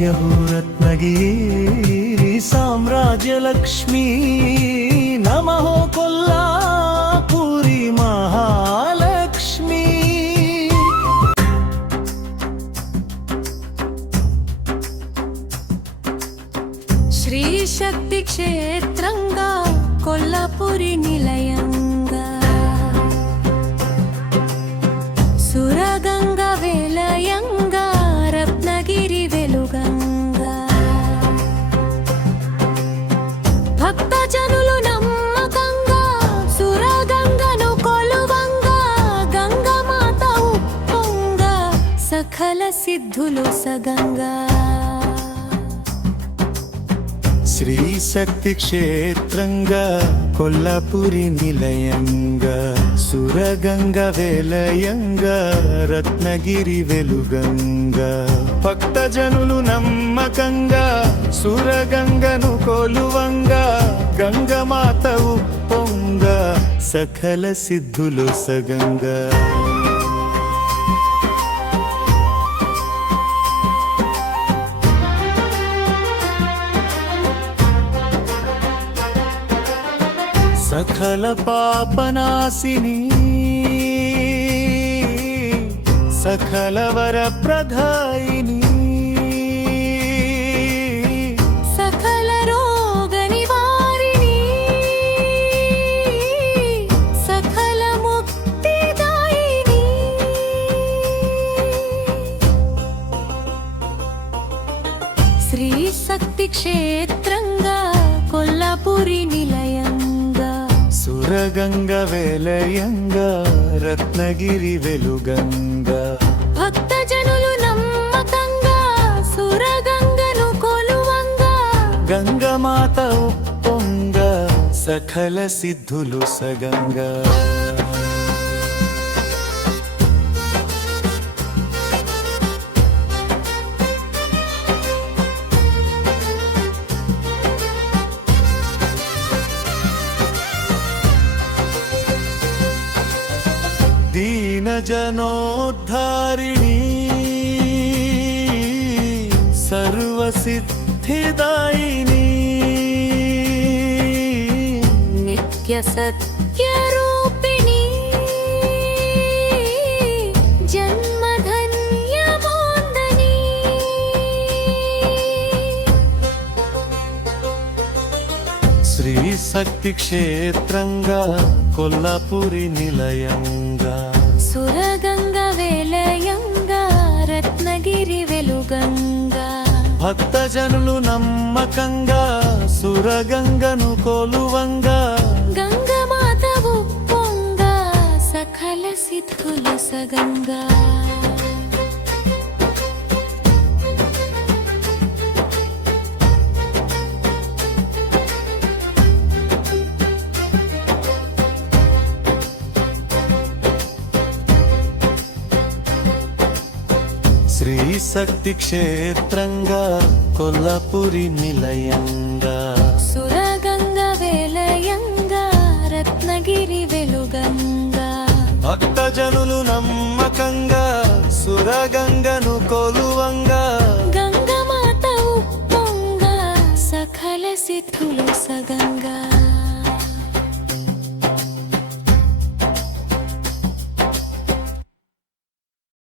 जयहु रत्नगिरी साम्राज्यलक्ष्मी नमः कोल्लापुरी महालक्ष्मी। श्री शक्ति क्षेत्रंगा कोल्लापुरी निलयंगा सुरगंगा वेलयंगा रत्नगिरी वेलुगंगा भक्त जनुलु नम्मकंगा सुरगंगनु कोलुवंगा गंगा माता उप्पोंगा सकल सिद्धुलु सगंगा। श्री शक्ति क्षेत्रंगा कोल्लापुरी निलयंगा सुरगंगा वेलयंगा रत्नगिरी वेलुगंगा भक्त जनुलु नम्मकंगा सुरगंगनु कोलुवंगा गंगा माత उप्पोंगा सकल सिद्धुलु सगंगा। सकल पापनाशिनी सकल वरप्रदायिनी सकल रोग निवारिणी सकल मुक्तिदायिनी। श्री शक्ति क्षेत्रंगा कोल्लापुरी निलयंगा सुरगंगा वेलयंगा रत्नगिरी वेलुगंगा भक्त जनुलु नम्मकंगा सुरगंगनु कोलुवंगा गंगा माता उप्पोंगा सकल सिद्धुलु सगंगा। दीन जनोद्धारिणी सर्वसिद्धिदायिनी नित्य सत्य रूपिणी जन्मधन्य वन्दनी। श्री शक्ति क्षेत्रंगा कोल्लापुरी निलयंगा सुरगंगा वेलयंगा रत्नगिरी वेलुगंगा भक्त जनुलु नम्मकंगा सुरगंगनु कोलुवंगा गंगा माత उप्पोंगा सकल सिद्धुलु सगंगा। श्री शक्ति क्षेत्रंगा कोल्लापुरी निलयंगा सुरगंगा वेलयंगा रत्नगिरी वेलुगंगा भक्त जनुलु नम्मकंगा सुरगंगनु कोलुवंगा गंगा माత उप्पोंगा सकल सिद्धुलु सगंगा।